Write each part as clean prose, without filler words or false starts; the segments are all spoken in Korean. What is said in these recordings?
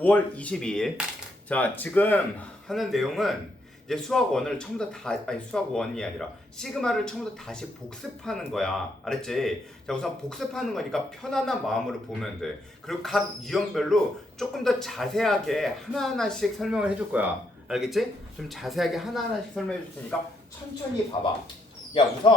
5월 22일. 자, 지금 하는 내용은 이제 수학 1을 처음부터 수학 1이 아니라 시그마를 처음부터 다시 복습하는 거야. 알았지? 자, 우선 복습하는 거니까 편안한 마음으로 보면 돼. 그리고 각 유형별로 조금 더 자세하게 하나하나씩 설명을 해줄 거야. 알겠지? 좀 자세하게 하나하나씩 설명해 줄 테니까 천천히 봐봐. 야, 우선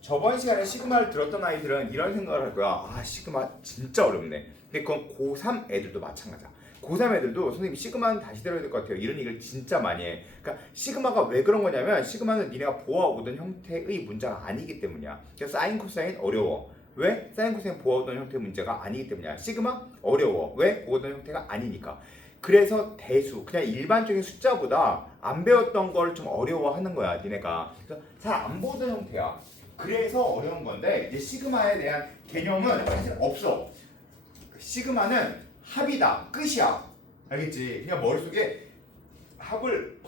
저번 시간에 시그마를 들었던 아이들은 이런 생각을 할 거야. 아, 시그마 진짜 어렵네. 근데 그건 고3 애들도 마찬가지야. 고3 애들도 선생님 시그마는 다시 들어야 될 것 같아요. 이런 얘기를 진짜 많이 해. 그러니까 시그마가 왜 그런 거냐면 시그마는 니네가 보아오던 형태의 문제가 아니기 때문이야. 그래서 사인, 코사인 어려워. 왜? 사인, 코사인 보아오던 형태의 문제가 아니기 때문이야. 시그마 어려워. 왜? 보아오던 형태가 아니니까. 그래서 대수, 그냥 일반적인 숫자보다 안 배웠던 걸 좀 어려워하는 거야, 니네가. 그래서 잘 안 보던 형태야. 그래서 어려운 건데 이제 시그마에 대한 개념은 사실 없어. 시그마는 합이다, 끝이야. 알겠지? 그냥 머릿속에 합을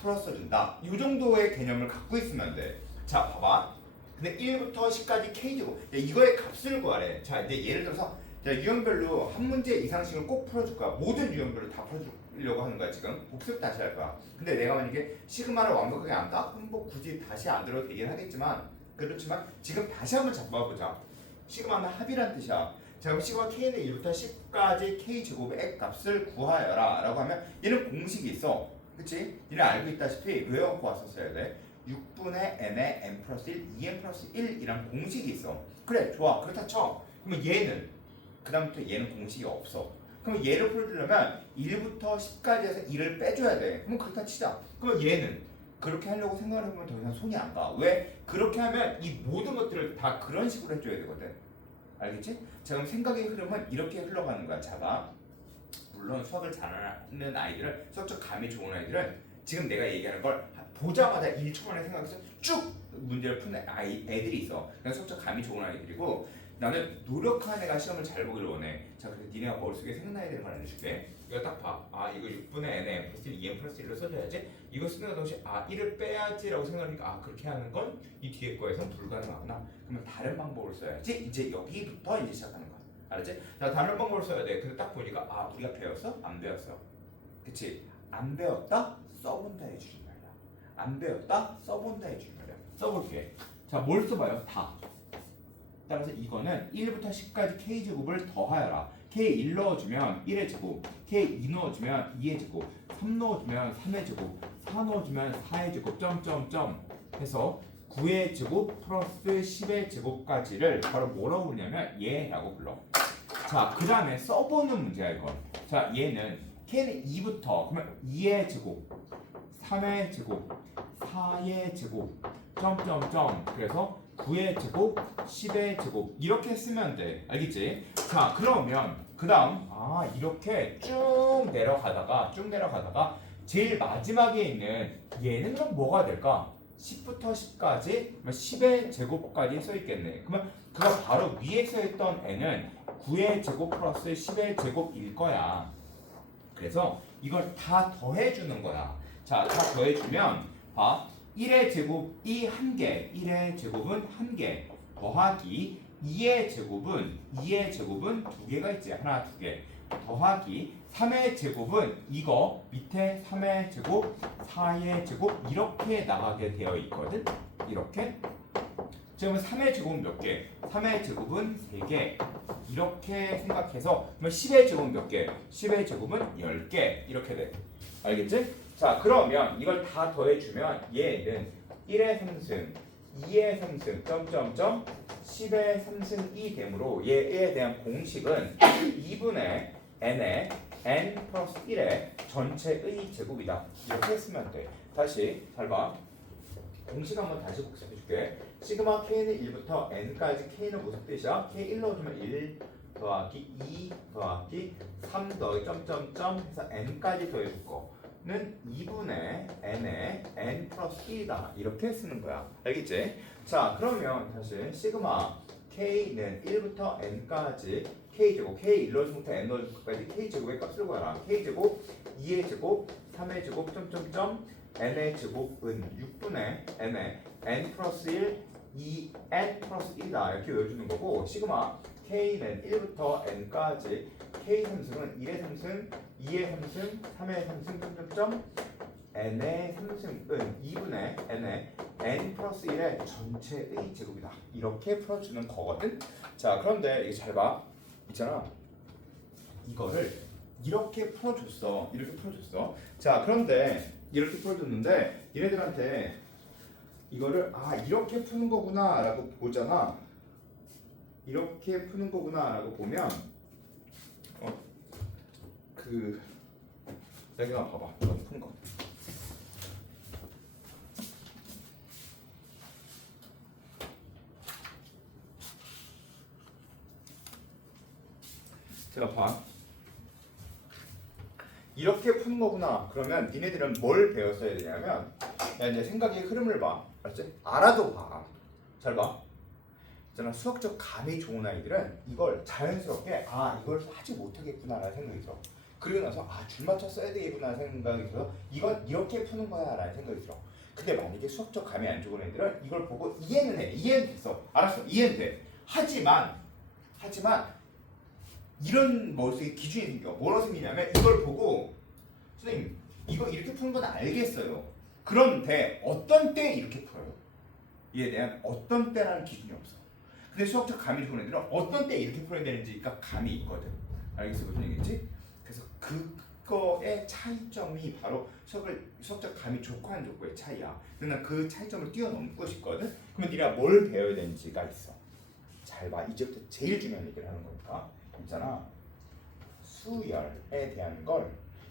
풀어서 준다. 이 정도의 개념을 갖고 있으면 돼. 자, 봐봐. 근데 1부터 10까지 K제곱. 이거의 값을 구하래. 자, 이제 예를 들어서 유형별로 한 문제 이상씩을 꼭 풀어줄 거야. 모든 유형별로 다 풀어주려고 하는 거야, 지금. 복습 다시 할 거야. 근데 내가 만약에 시그마를 완벽하게 안다? 그럼 뭐 굳이 다시 안 들어도 되긴 하겠지만, 그렇지만 지금 다시 한번 잡아보자. 시그마는 합이란 뜻이야. 자, 그럼 시그마 K는 1부터 10까지 K제곱의 값을 구하여라 라고 하면 얘는 공식이 있어. 그치? 얘는 알고 있다시피 외워갖고 왔었어야 돼. 6분의 n의 n 플러스 1, 2n 플러스 1이란 공식이 있어. 그래, 좋아. 그렇다 쳐. 그러면 얘는 그 다음부터 얘는 공식이 없어. 그럼 얘를 풀어주려면 1부터 10까지 해서 1을 빼줘야 돼. 그럼 그렇다 치자. 그럼 얘는 그렇게 하려고 생각을 해보면 더 이상 손이 안 가. 왜? 그렇게 하면 이 모든 것들을 다 그런 식으로 해줘야 되거든. 알겠지? 자, 그럼 생각의 흐름은 이렇게 흘러가는 거야. 자가 물론 수학을 잘하는 아이들은, 수학적 감이 좋은 아이들은 지금 내가 얘기하는 걸 보자마자 1초 만에 생각해서 쭉 문제를 푸는 애들이 있어. 그냥 수학적 감이 좋은 아이들이고, 나는 노력하는 애가 시험을 잘 보기를 원해. 자, 그래서 니네가 머릿속에 생각나야 되는 걸 알려줄게. 이거 딱 봐. 아, 이거 6분의 n에 플러스 1, 2n 플러스 1로 써줘야지. 이거 쓰는 동시에 1을 빼야지라고 생각하니까 그렇게 하는 건 이 뒤에 거에선 불가능하구나. 그러면 다른 방법을 써야지. 이제 여기부터 이제 시작하는 거야. 알았지? 자, 다른 방법을 써야 돼. 근데 딱 보니까 우리가 배웠어? 안 배웠어. 그치? 안 배웠다? 써본다 해주는 말이야. 안 배웠다? 써본다 해주는 말이야. 써볼게. 자, 뭘 써봐요? 다. 따라서 이거는 1부터 10까지 K제곱을 더하여라. K1 넣어주면 1의 제곱, K2 넣어주면 2의 제곱, 3 넣어주면 3의 제곱, 4 넣어주면 4의 제곱, 점점점 해서 9의 제곱 플러스 10의 제곱까지를 바로 뭐라고 부르냐면 얘라고 불러. 자, 그 다음에 써보는 문제야, 이건. 자, 얘는 K는 2부터, 그러면 2의 제곱, 3의 제곱, 4의 제곱, 점점점. 그래서 9의 제곱, 10의 제곱 이렇게 쓰면 돼. 알겠지? 자, 그러면 그 다음 이렇게 쭉 내려가다가 제일 마지막에 있는 얘는 그럼 뭐가 될까? 10부터 10까지 10의 제곱까지 써있겠네. 그러면 그거 바로 위에 써있던 n은 9의 제곱 플러스 10의 제곱일 거야. 그래서 이걸 다 더해주는 거야. 자, 다 더해주면 봐. 1의 제곱이 1개, 1의 제곱은 1개 더하기 2의 제곱은 2개가 있지. 하나, 2개 더하기 3의 제곱은 이거 밑에 3의 제곱, 4의 제곱 이렇게 나가게 되어 있거든. 이렇게. 그러면 3의 제곱은 몇 개? 3의 제곱은 3개. 이렇게 생각해서 그러면 10의 제곱은 몇 개? 10의 제곱은 10개. 이렇게 돼. 알겠지? 자, 그러면 이걸 다 더해주면 얘는 1의 3승, 2의 3승, 점점점 10의 3승이 되므로 얘에 대한 공식은 2분의 n의 n 플러스 1의 전체의 제곱이다. 이렇게 쓰면 돼. 다시 잘 봐. 공식 한번 다시 복습해줄게. 시그마 K는 1부터 n까지 K는 무슨 뜻이야? K 1 넣어주면 1 더하기 2 더하기 3 더하기 점점점 해서 n까지 더해줄 거. 는 2분의 n의 n 플러스 1이다. 이렇게 쓰는 거야. 알겠지? 자, 그러면 다시 시그마 k는 1부터 n까지 k제곱, k 1넣어주부터 n 넣어주기까지 k제곱의 값을 구하라. k제곱, 2의 제곱, 3의 제곱, 점점점 n의 제곱은 6분의 n의 n 플러스 1, 2n 플러스 1이다. 이렇게 외워주는 거고, 시그마 k는 1부터 n까지 k 3승은 1의 3승, 2의 3승, 3의 3승 평점점 n의 3승은 2분의 n의 n 플러스 1의 전체의 제곱이다. 이렇게 풀어주는 거거든. 자, 그런데 이거 잘 봐. 있잖아. 이거를 이렇게 풀어줬어. 이렇게 풀어줬어. 자, 그런데 이렇게 풀어줬는데 얘네들한테 이거를 이렇게 푸는 거구나 라고 보잖아. 이렇게 푸는 거구나 라고 보면 여기가 봐봐. 이거 푸는 거. 제가 봐. 이렇게 푸는 거구나. 그러면 니네들은 뭘 배웠어야 되냐면, 야, 이제 생각의 흐름을 봐. 알았지? 알아도 봐. 잘 봐. 있잖아, 수학적 감이 좋은 아이들은 이걸 자연스럽게 이걸 하지 못하겠구나라는 생각이 들어. 그리고 나서 줄 맞춰 써야 되겠구나 생각이 들어서 이건 이렇게 푸는 거야 라는 생각이 들어. 근데 만약에 수학적 감이 안 좋은 애들은 이걸 보고 이해는 해. 이해는 됐어. 알았어. 이해는 돼. 하지만 이런 머릿속에 기준이 생겨. 뭐라고 생기냐면 이걸 보고 선생님 이거 이렇게 푸는 건 알겠어요. 그런데 어떤 때 이렇게 풀어요? 이에 대한 어떤 때라는 기준이 없어. 근데 수학적 감이 좋은 애들은 어떤 때 이렇게 풀어야 되는지가 감이 있거든. 알겠어? 무슨 얘기지? 그래서 그거의 차이점이 바로 수학적 감이 좋고 안 좋고의 차이야. 그러나 그 차이점을 뛰어넘고 싶거든. 그러면 네가 뭘 배워야 되는지가 있어. 잘 봐. 이제부터 제일 중요한 얘기를 하는 거니까. 있잖아. 수열에 대한 걸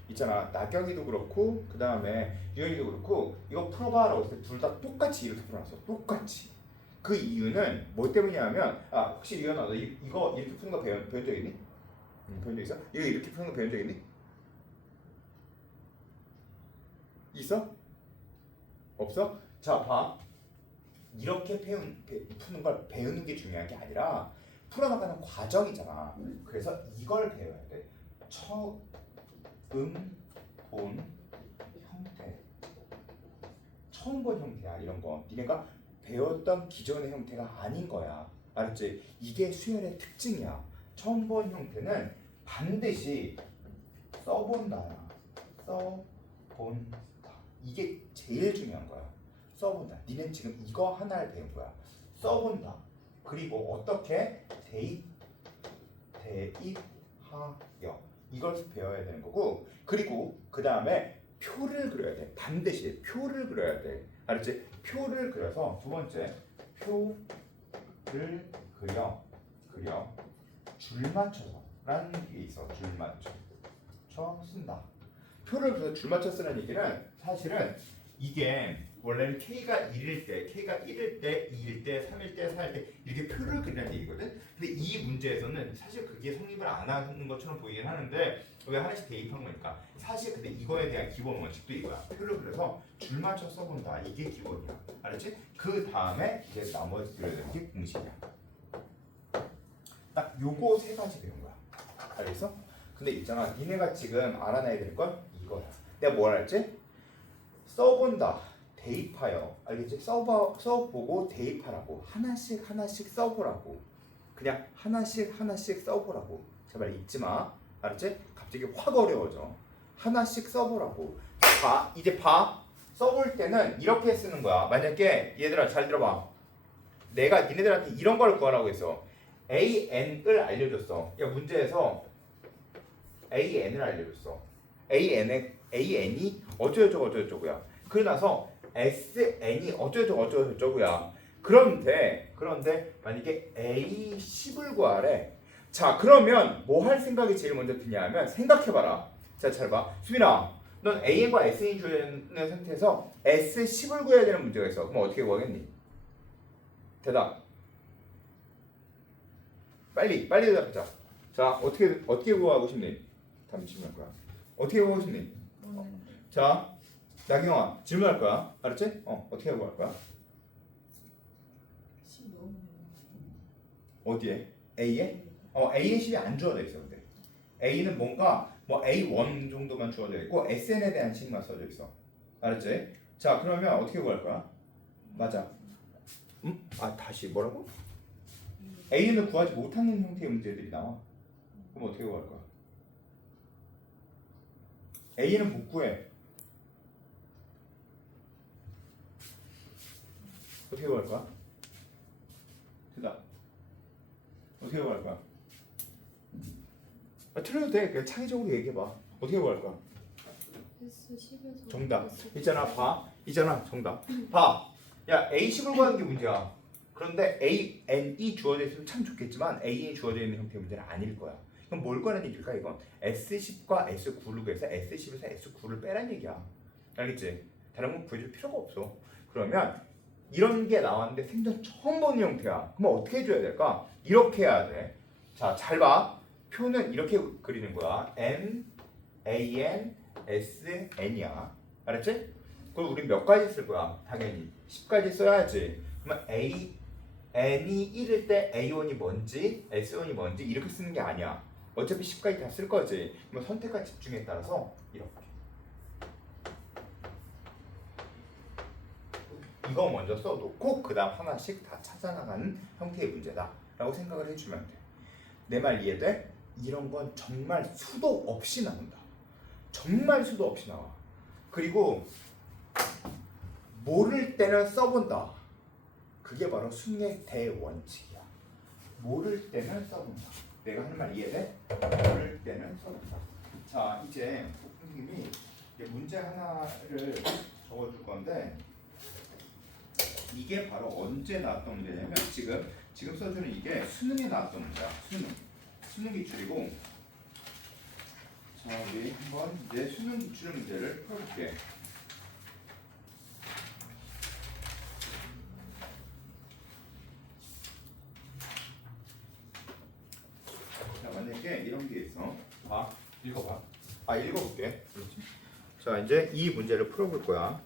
있잖아. 나경이도 그렇고 그 다음에 유연이도 그렇고 이거 풀어봐라고 했을 때 둘 다 똑같이 이렇게 풀어놨어. 똑같이. 그 이유는 뭐 때문이냐면 혹시 유연아 너 이거 이렇게 푸는 거 배운 적 있니? 배운 적 있어? 이거 이렇게 푸는 거 배운 적 있니? 있어? 없어? 자, 봐. 이렇게 푸는 걸 배우는 게 중요한 게 아니라 풀어나가는 과정이잖아. 그래서 이걸 배워야 돼. 처음 본 형태. 처음 본 형태야. 이런 거. 니네가 배웠던 기존의 형태가 아닌 거야. 알았지? 이게 수열의 특징이야. 처음 본 형태는 반드시 써본다야. 써본다. 이게 제일 중요한 거야. 써본다. 니는 지금 이거 하나를 배운 거야. 써본다. 그리고 어떻게 대입하여 이걸 배워야 되는 거고, 그리고 그 다음에 표를 그려야 돼. 반드시 표를 그려야 돼. 알았지? 표를 그려서 두 번째 표를 그려 줄 맞춰서 라는 게 있어. 줄 맞춰 쓴다. 표를 그려서 줄 맞춰 쓰는 얘기는 사실은 이게 원래는 K가 1일 때, 2일 때, 3일 때, 4일 때 이렇게 표를 그리는 얘기거든. 근데 이 문제에서는 사실 그게 성립을 안 하는 것처럼 보이긴 하는데 왜 하나씩 대입한 거니까. 사실 근데 이거에 대한 기본 원칙도 이거야. 표를 그려서 줄 맞춰 써본다. 이게 기본이야. 알았지? 그 다음에 이제 나머지 그려야 되는 게 공식이야. 딱 요거 세 가지 배운 거야. 알겠어? 근데 있잖아. 니네가 지금 알아놔야 될 건 이거야. 내가 뭘 할지? 써본다. 대입하여. 알겠지? 써보고 대입하라고. 하나씩 써보라고. 그냥 하나씩 써보라고. 제발 잊지 마. 알았지? 갑자기 확 어려워져. 하나씩 써보라고. 이제 봐. 써볼 때는 이렇게 쓰는 거야. 만약에 얘들아 잘 들어봐. 내가 니네들한테 이런 걸 구하라고 했어. AN을 알려줬어. 야, 문제에서 AN을 알려줬어. AN이 어쩌고저쩌고야. 그러고 나서 SN이 어쩌고저쩌고야. 그런데 만약에 A10을 구하래. 자, 그러면 뭐 할 생각이 제일 먼저 드냐면 생각해봐라. 자, 잘 봐. 수빈아, 넌 AN과 SN이 주는 상태에서 S10을 구해야 되는 문제가 있어. 그럼 어떻게 구하겠니? 대답. 빨리 대답하자. 자, 어떻게 구하고 싶니? 다음 질문할 거야. 어떻게 구하고 싶니? 자, 나경아 질문할 거야. 알았지? 어떻게 구할 거야? 어디에? A에? A에 10이 안 주어져 있어. 근데 A는 뭔가 뭐 A1 정도만 주어져 있고 SN에 대한 식만 써져 있어. 알았지? 자, 그러면 어떻게 구할 거야? 맞아. 다시 뭐라고? A는 구하지 못하는 형태의 문제들이 나와. 그럼 어떻게 구할 거야? A는 못 구해. 어떻게 구할 거야? 대답. 어떻게 구할 거야? 틀려도 돼. 그냥 창의적으로 얘기해봐. 어떻게 구할 거야? S10에서 정답. 있잖아, 봐. 있잖아, 정답. 봐. 야, A10을 구하는 게 문제야. 그런데 A, N이 주어져 있으면 참 좋겠지만 A이 주어져 있는 형태의 문제는 아닐 거야. 그럼 뭘 구하는 얘기일까 이건? S10과 S9를 구해서 S10에서 S9를 빼란 얘기야. 알겠지? 다른 건 구해줄 필요가 없어. 그러면 이런 게 나왔는데 생전 처음 보는 형태야. 그럼 어떻게 해줘야 될까? 이렇게 해야 돼. 자, 잘 봐. 표는 이렇게 그리는 거야. N, A, N, S, N이야. 알았지? 그럼 우리 몇 가지 쓸 거야? 당연히 10가지 써야지. 그러면 A, N이 1일 때 A1이 뭔지, S1이 뭔지 이렇게 쓰는 게 아니야. 어차피 10가지 다 쓸 거지. 그럼 선택과 집중에 따라서 이렇게. 이거 먼저 써놓고 그 다음 하나씩 다 찾아나가는 형태의 문제다 라고 생각을 해주면 돼. 내 말 이해돼? 이런 건 정말 수도 없이 나온다. 정말 수도 없이 나와. 그리고 모를 때는 써본다. 그게 바로 수능의 대원칙이야. 모를 때는 써본다. 내가 하는 말 이해돼? 모를 때는 써본다. 자, 이제 선생님이 문제 하나를 적어줄 건데 이게 바로 언제 나왔던 문제냐면 지금 써주는 이게 수능에 나왔던 문제야. 수능 기출이고, 자 우리 한번 이제 수능 기출 문제를 풀어볼게. 자 만약에 이런 게 있어. 봐, 읽어봐. 읽어볼게. 그렇지. 자 이제 이 문제를 풀어볼 거야.